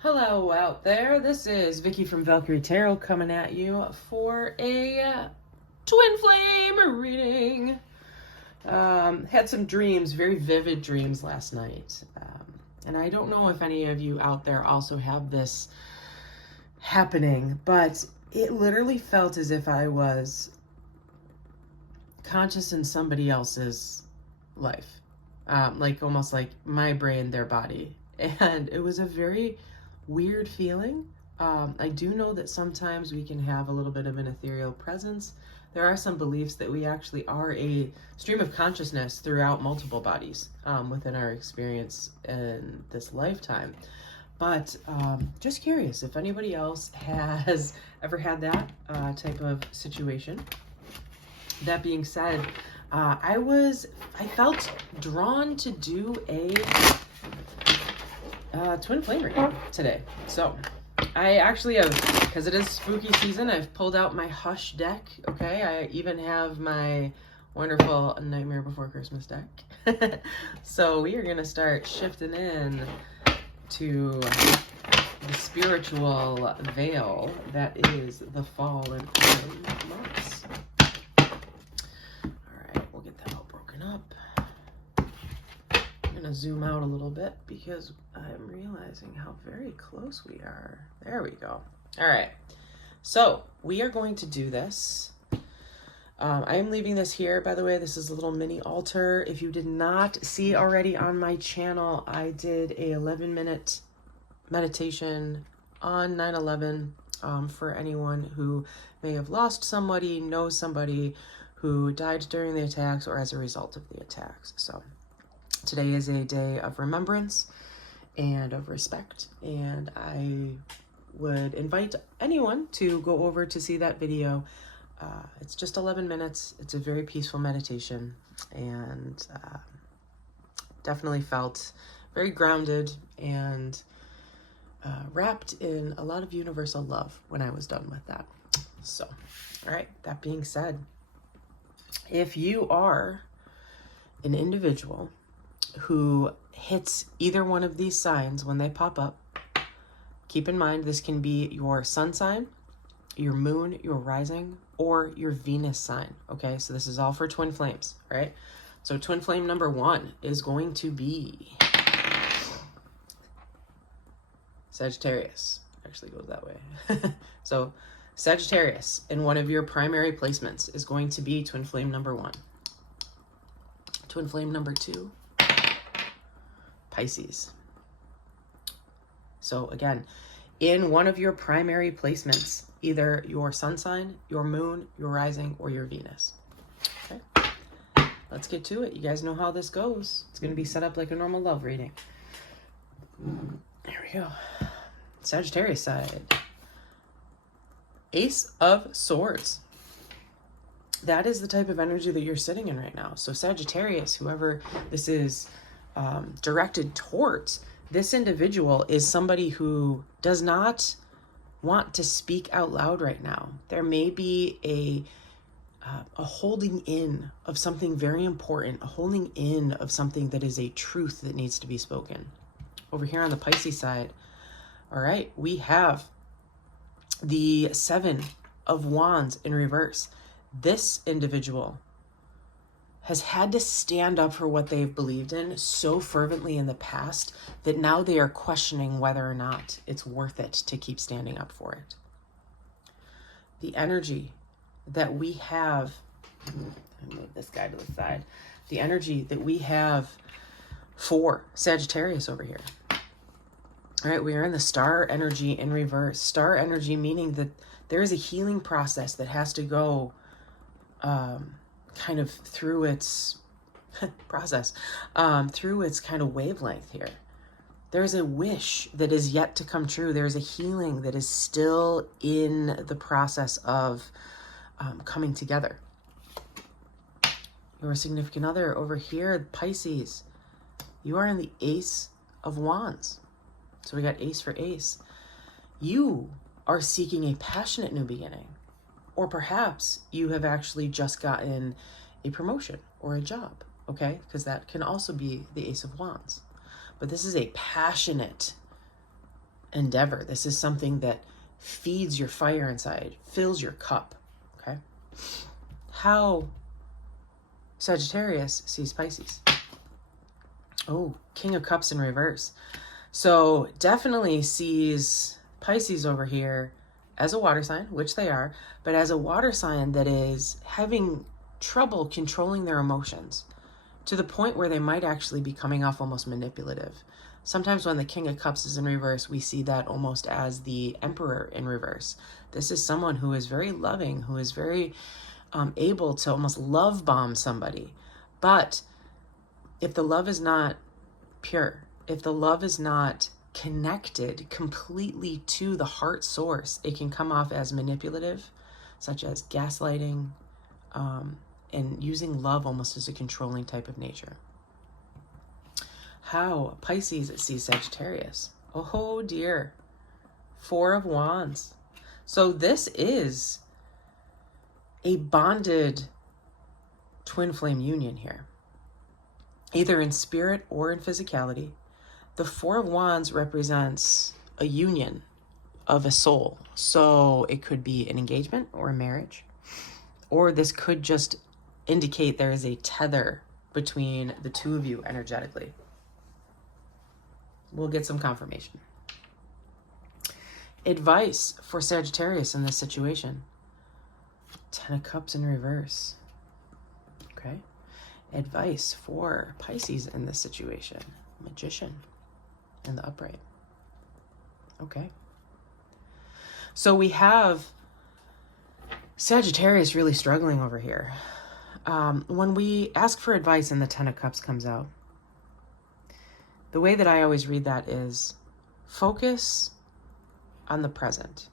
Hello out there, this is Vicky from Valkyrie Tarot coming at you for a twin flame reading. Had some dreams, very vivid dreams last night. And I don't know if any of you out there also have this happening, but it literally felt as if I was conscious in somebody else's life. Like almost like my brain, their body. And it was a very weird feeling. I do know that sometimes we can have a little bit of an ethereal presence. There are some beliefs that we actually are a stream of consciousness throughout multiple bodies within our experience in this lifetime. But just curious if anybody else has ever had that type of situation. That being said, I felt drawn to do a twin flame reading today. So I actually have, because it is spooky season, I've pulled out my Hush deck. Okay, I even have my wonderful Nightmare Before Christmas deck. So we are gonna start shifting in to the spiritual veil that is the fall and autumn months. I'm gonna zoom out a little bit because I'm realizing how very close we are. There we go. All right, so we are going to do this. I am leaving this here, by the way. This is a little mini altar. If you did not see already on my channel, I did a 11-minute meditation on 9/11 for anyone who may have lost somebody, knows somebody who died during the attacks or as a result of the attacks. So today is a day of remembrance and of respect, and I would invite anyone to go over to see that video. It's just 11 minutes. It's a very peaceful meditation, and definitely felt very grounded and wrapped in a lot of universal love when I was done with that. So, all right, that being said, if you are an individual who hits either one of these signs when they pop up, keep in mind this can be your sun sign, your moon, your rising, or your Venus sign. Okay, so this is all for twin flames, right? So twin flame number 1 is going to be Sagittarius. Actually goes that way. So Sagittarius in one of your primary placements is going to be twin flame number 1. Twin flame number 2, Pisces. So again, in one of your primary placements, either your sun sign, your moon, your rising, or your Venus. Okay, let's get to it. You guys know how this goes. It's going to be set up like a normal love reading. There we go. Sagittarius side. Ace of Swords. That is the type of energy that you're sitting in right now. So Sagittarius, whoever this is directed towards, this individual is somebody who does not want to speak out loud right now. There may be a holding in of something very important, a holding in of something that is a truth that needs to be spoken. Over here on the Pisces side, all right, we have the 7 of Wands in reverse. This individual has had to stand up for what they've believed in so fervently in the past that now they are questioning whether or not it's worth it to keep standing up for it. The energy that we have, I'll move this guy to the side. The energy that we have for Sagittarius over here. All right, we are in the star energy in reverse. Star energy meaning that there is a healing process that has to go kind of through its process, through its kind of wavelength here. There's a wish that is yet to come true. There's a healing that is still in the process of coming together. Your significant other over here, Pisces, you are in the Ace of Wands. So we got ace for ace. You are seeking a passionate new beginning. Or perhaps you have actually just gotten a promotion or a job, okay? Because that can also be the Ace of Wands. But this is a passionate endeavor. This is something that feeds your fire inside, fills your cup, okay? How Sagittarius sees Pisces. Oh, King of Cups in reverse. So definitely sees Pisces over here as a water sign, which they are, but as a water sign that is having trouble controlling their emotions to the point where they might actually be coming off almost manipulative. Sometimes when the King of Cups is in reverse, we see that almost as the Emperor in reverse. This is someone who is very loving, who is very able to almost love bomb somebody. But if the love is not pure, if the love is not connected completely to the heart source, it can come off as manipulative, such as gaslighting, and using love almost as a controlling type of nature. How Pisces sees Sagittarius. Oh dear. 4 of Wands. So this is a bonded twin flame union here, either in spirit or in physicality. The 4 of Wands represents a union of a soul. So it could be an engagement or a marriage, or this could just indicate there is a tether between the two of you energetically. We'll get some confirmation. Advice for Sagittarius in this situation. 10 of Cups in reverse. Okay. Advice for Pisces in this situation. Magician in the upright. Okay. So we have Sagittarius really struggling over here. When we ask for advice and the 10 of Cups comes out, the way that I always read that is focus on the present.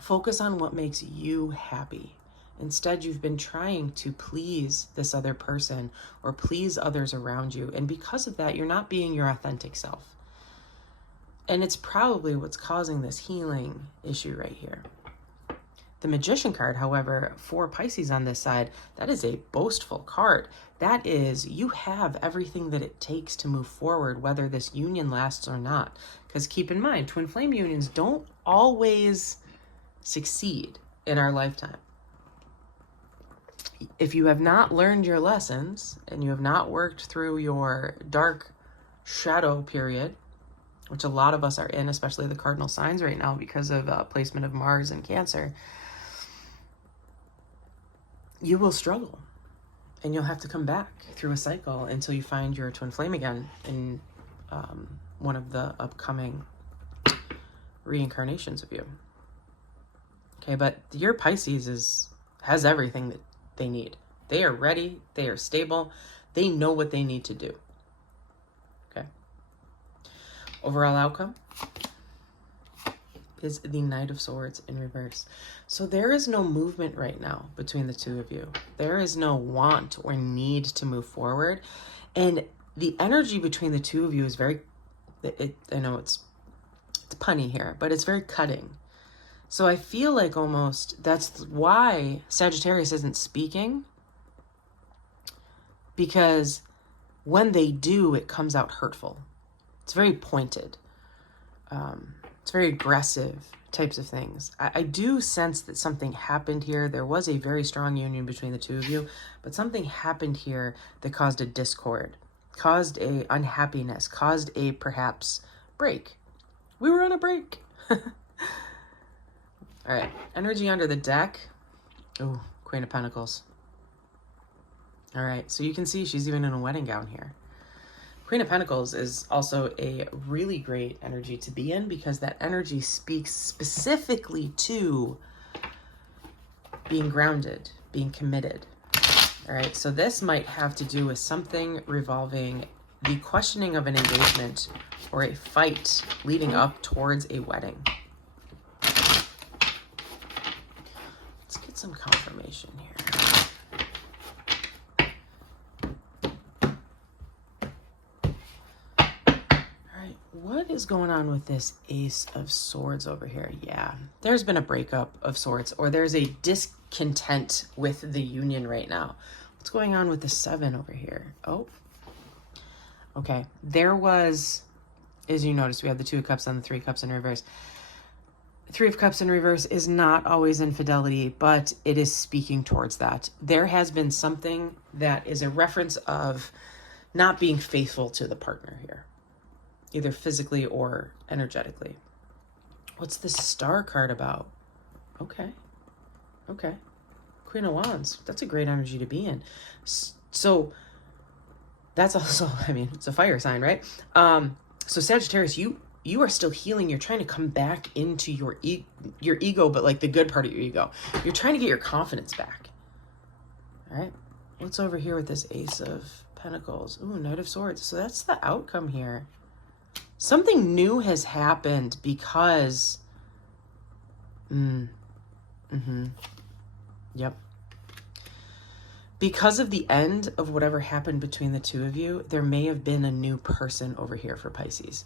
Focus on what makes you happy. Instead, you've been trying to please this other person or please others around you. And because of that, you're not being your authentic self. And it's probably what's causing this healing issue right here. The Magician card, however, for Pisces on this side, that is a boastful card. That is, you have everything that it takes to move forward, whether this union lasts or not. Because keep in mind, twin flame unions don't always succeed in our lifetime. If you have not learned your lessons and you have not worked through your dark shadow period, which a lot of us are in, especially the cardinal signs right now because of placement of Mars and Cancer, you will struggle. And you'll have to come back through a cycle until you find your twin flame again in one of the upcoming reincarnations of you. Okay, but your Pisces has everything that they need. They are ready. They are stable. They know what they need to do. Okay. Overall outcome is the Knight of Swords in reverse. So there is no movement right now between the two of you. There is no want or need to move forward. And the energy between the two of you is very, I know it's punny here, but it's very cutting. So I feel like almost that's why Sagittarius isn't speaking, because when they do, it comes out hurtful. It's very pointed. It's very aggressive types of things. I do sense that something happened here. There was a very strong union between the two of you, but something happened here that caused a discord, caused a unhappiness, caused a perhaps break. We were on a break. All right, energy under the deck. Oh, Queen of Pentacles. All right, so you can see she's even in a wedding gown here. Queen of Pentacles is also a really great energy to be in because that energy speaks specifically to being grounded, being committed. All right, so this might have to do with something revolving the questioning of an engagement or a fight leading up towards a wedding. Let's get some confirmation here. What is going on with this Ace of Swords over here? Yeah, there's been a breakup of sorts, or there's a discontent with the union right now. What's going on with the 7 over here? Oh, okay. There was is, you notice we have the Two of Cups and the Three of Cups in reverse. Three of Cups in reverse is not always infidelity, but it is speaking towards that. There has been something that is a reference of not being faithful to the partner here, either physically or energetically. What's the Star card about? Okay. Queen of Wands. That's a great energy to be in. So that's also, I mean, it's a fire sign, right? So Sagittarius, you are still healing. You're trying to come back into your ego, but like the good part of your ego. You're trying to get your confidence back. All right. What's over here with this Ace of Pentacles? Ooh, Knight of Swords. So that's the outcome here. Something new has happened because... Yep. Because of the end of whatever happened between the two of you, there may have been a new person over here for Pisces.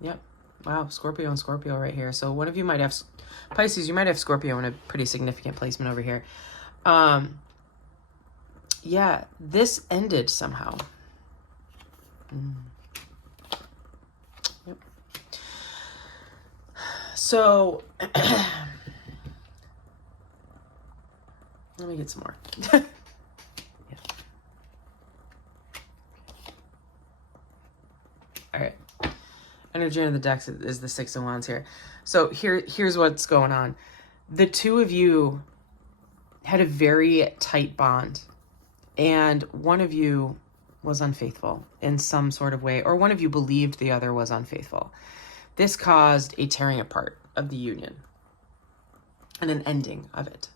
Yep. Wow, Scorpio and Scorpio right here. So one of you might have... Pisces, you might have Scorpio in a pretty significant placement over here. Yeah, this ended somehow. Yep. So, let me get some more. Yeah. All right. Energy of the decks is the Six of Wands here. So here's what's going on. The two of you had a very tight bond, and one of you was unfaithful in some sort of way, or one of you believed the other was unfaithful. This caused a tearing apart of the union and an ending of it.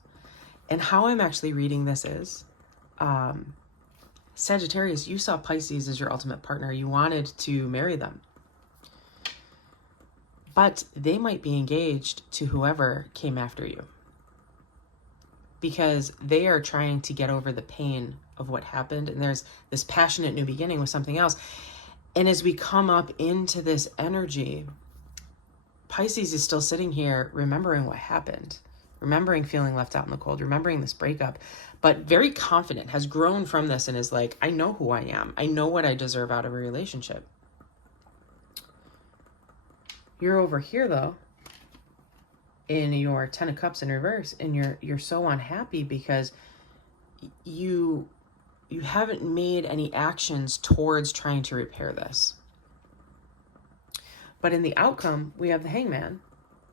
And how I'm actually reading this is, Sagittarius, you saw Pisces as your ultimate partner. You wanted to marry them. But they might be engaged to whoever came after you, because they are trying to get over the pain of what happened. And there's this passionate new beginning with something else. And as we come up into this energy, Pisces is still sitting here remembering what happened, remembering feeling left out in the cold, remembering this breakup, but very confident, has grown from this and is like, I know who I am. I know what I deserve out of a relationship. You're over here though, in your Ten of Cups in reverse, and you're so unhappy because you haven't made any actions towards trying to repair this. But in the outcome, we have the Hangman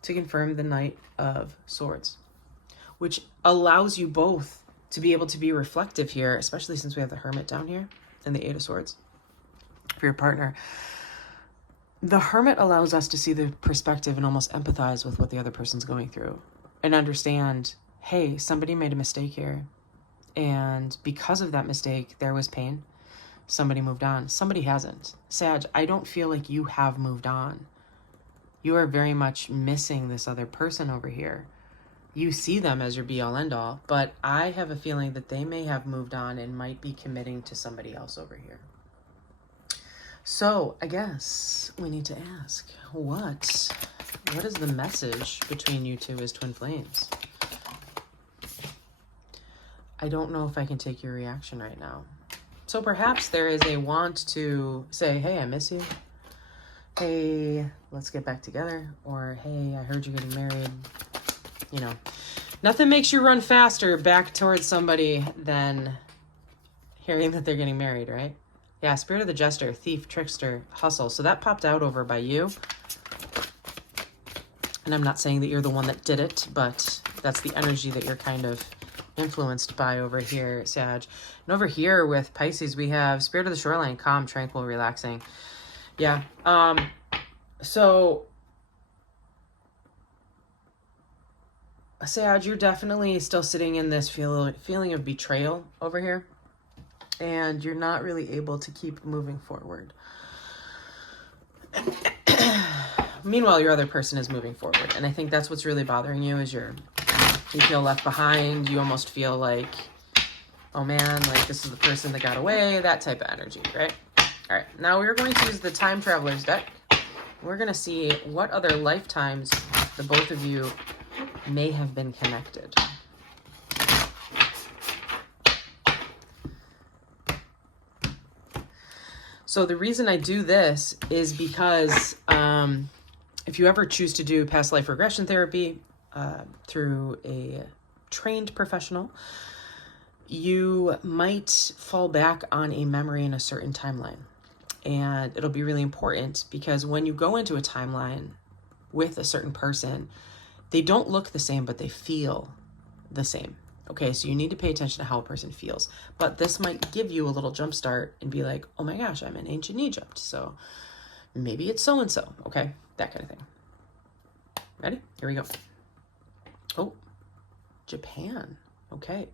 to confirm the Knight of Swords, which allows you both to be able to be reflective here, especially since we have the Hermit down here and the Eight of Swords for your partner. The Hermit allows us to see the perspective and almost empathize with what the other person's going through and understand, hey, somebody made a mistake here. And because of that mistake, there was pain. Somebody moved on. Somebody hasn't. Sag, I don't feel like you have moved on. You are very much missing this other person over here. You see them as your be-all, end-all, but I have a feeling that they may have moved on and might be committing to somebody else over here. So I guess we need to ask, what is the message between you two as twin flames? I don't know if I can take your reaction right now. So perhaps there is a want to say, hey, I miss you. Hey, let's get back together. Or, hey, I heard you're getting married. You know, nothing makes you run faster back towards somebody than hearing that they're getting married, right? Yeah, Spirit of the Jester, Thief, Trickster, Hustle. So that popped out over by you. And I'm not saying that you're the one that did it, but that's the energy that you're kind of influenced by over here, Sag. And over here with Pisces, we have Spirit of the Shoreline, calm, tranquil, relaxing. Yeah. So Sag, you're definitely still sitting in this feeling of betrayal over here. And you're not really able to keep moving forward. Meanwhile, your other person is moving forward. And I think that's what's really bothering you is you feel left behind. You almost feel like, oh man, like this is the person that got away, that type of energy, right? All right, now we're going to use the Time Traveler's deck. We're going to see what other lifetimes the both of you may have been connected. So the reason I do this is because if you ever choose to do past life regression therapy through a trained professional, you might fall back on a memory in a certain timeline. And it'll be really important because when you go into a timeline with a certain person, they don't look the same, but they feel the same. Okay, so you need to pay attention to how a person feels. But this might give you a little jump start and be like, oh my gosh, I'm in ancient Egypt. So maybe it's so-and-so. Okay, that kind of thing. Ready? Here we go. Oh, Japan. Okay.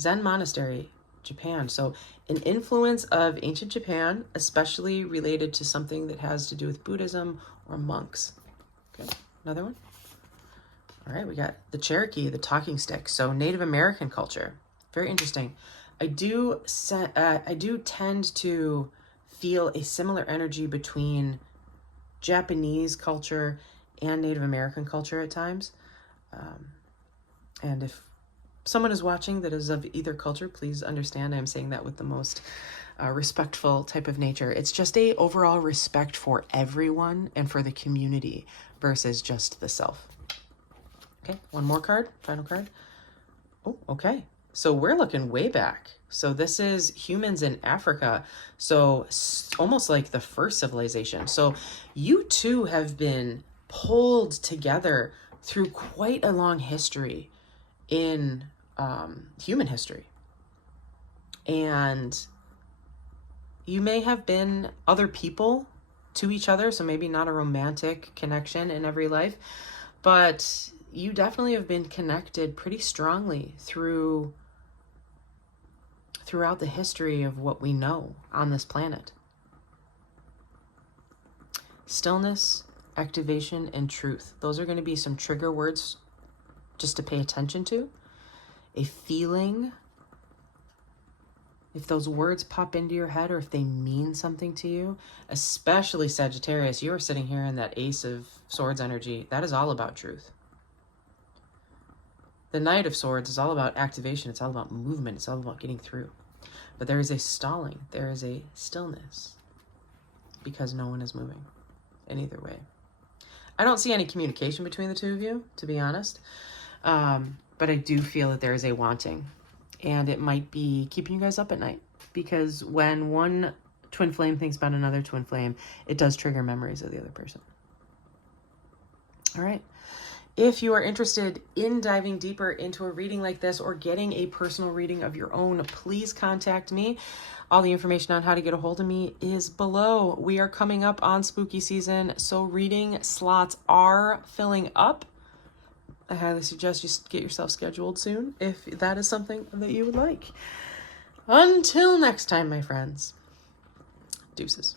Zen monastery, Japan. So an influence of ancient Japan, especially related to something that has to do with Buddhism or monks. Okay, another one. All right, we got the Cherokee, the talking stick. So Native American culture, very interesting. I do tend to feel a similar energy between Japanese culture and Native American culture at times. And if someone is watching that is of either culture, please understand I'm saying that with the most respectful type of nature. It's just a overall respect for everyone and for the community versus just the self. Okay, one more card, final card. Oh, okay. So we're looking way back. So this is humans in Africa. So almost like the first civilization. So you two have been pulled together through quite a long history in human history. And you may have been other people to each other, so maybe not a romantic connection in every life, but you definitely have been connected pretty strongly throughout the history of what we know on this planet. Stillness, activation, and truth. Those are going to be some trigger words just to pay attention to. A feeling, if those words pop into your head or if they mean something to you, especially Sagittarius, you are sitting here in that Ace of Swords energy. That is all about truth. The Knight of Swords is all about activation. It's all about movement. It's all about getting through. But there is a stalling. There is a stillness because no one is moving in either way. I don't see any communication between the two of you, to be honest. But I do feel that there is a wanting. And it might be keeping you guys up at night. Because when one twin flame thinks about another twin flame, it does trigger memories of the other person. All right. If you are interested in diving deeper into a reading like this or getting a personal reading of your own, please contact me. All the information on how to get a hold of me is below. We are coming up on spooky season, so reading slots are filling up. I highly suggest you get yourself scheduled soon if that is something that you would like. Until next time, my friends. Deuces.